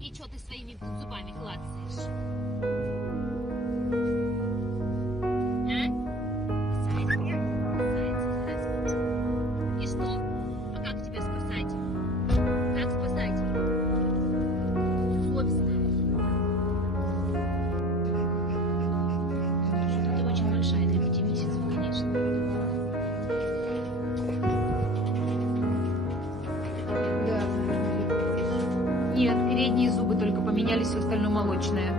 И что ты своими зубами клацаешь? А? И что? А как тебя спасать? Как спасать? Совестно. Что ты очень большая для 5 месяцев, конечно. Да. Нет, передние зубы только поменялись, все остальное молочное.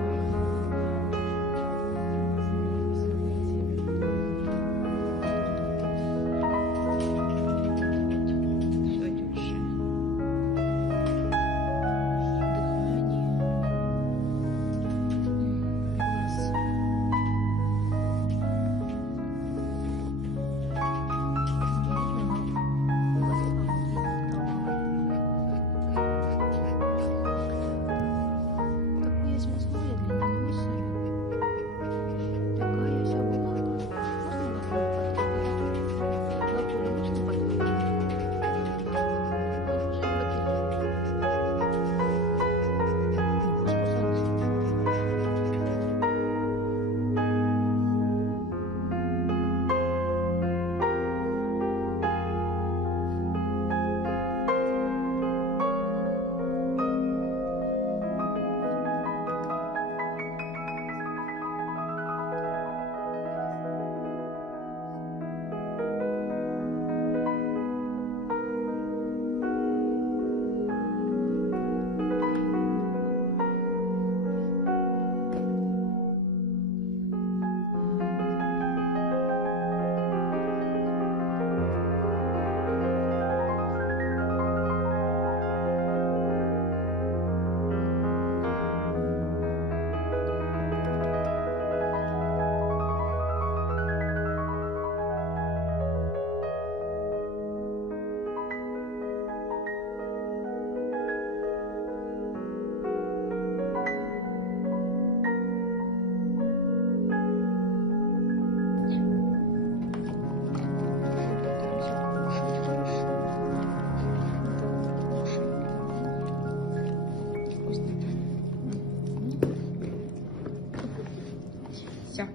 Все.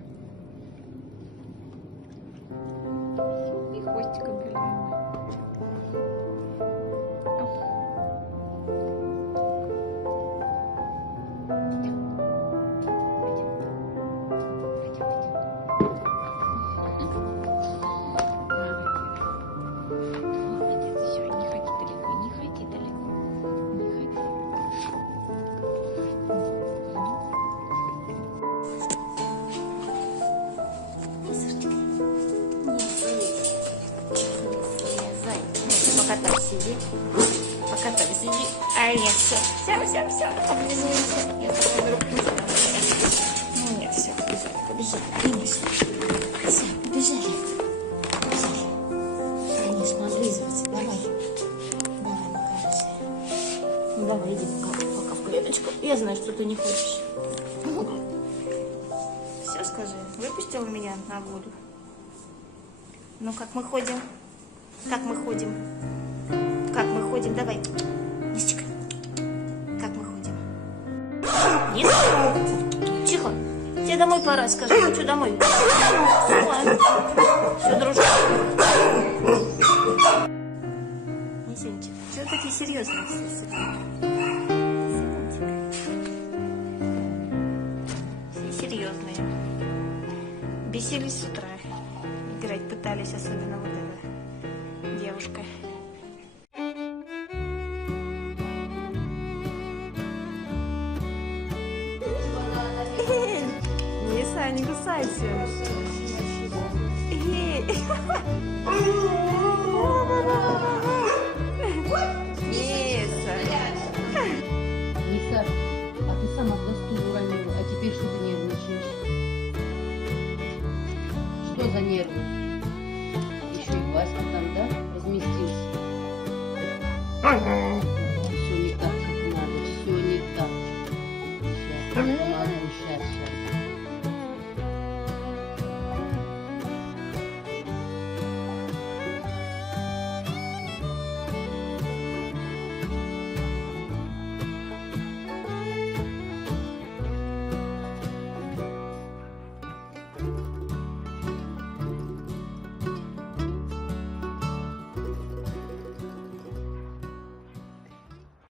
И хвостиком виляем. Пока так сиди. Пока так сиди. А нет, все. Все. Облизывайся. Я такой руку не знаю. Ну нет, все, побежали. Все, побежали. Конечно, облизываться. Давай. Давай, моя хорошая. Ну давай, иди пока в клеточку. Я знаю, что ты не хочешь. Все, скажи. Выпустила меня на воду? Ну как мы ходим? Как мы ходим? Как мы ходим? Давай. Лисичка. Как мы ходим? Нет? Тихо. Тебе домой пора, скажи. Хочу домой. Все, дружок. Извините. Что такие серьезные все? Все серьезные. Бесились с утра. Играть пытались, особенно вот эта девушка. Миса, не кусайся. Миса, а ты сама на стул уронила, а теперь что ты нервничаешь? Что за нервы? Еще и Васька там, да, разместился? Все не так, как надо, все не так. Сейчас.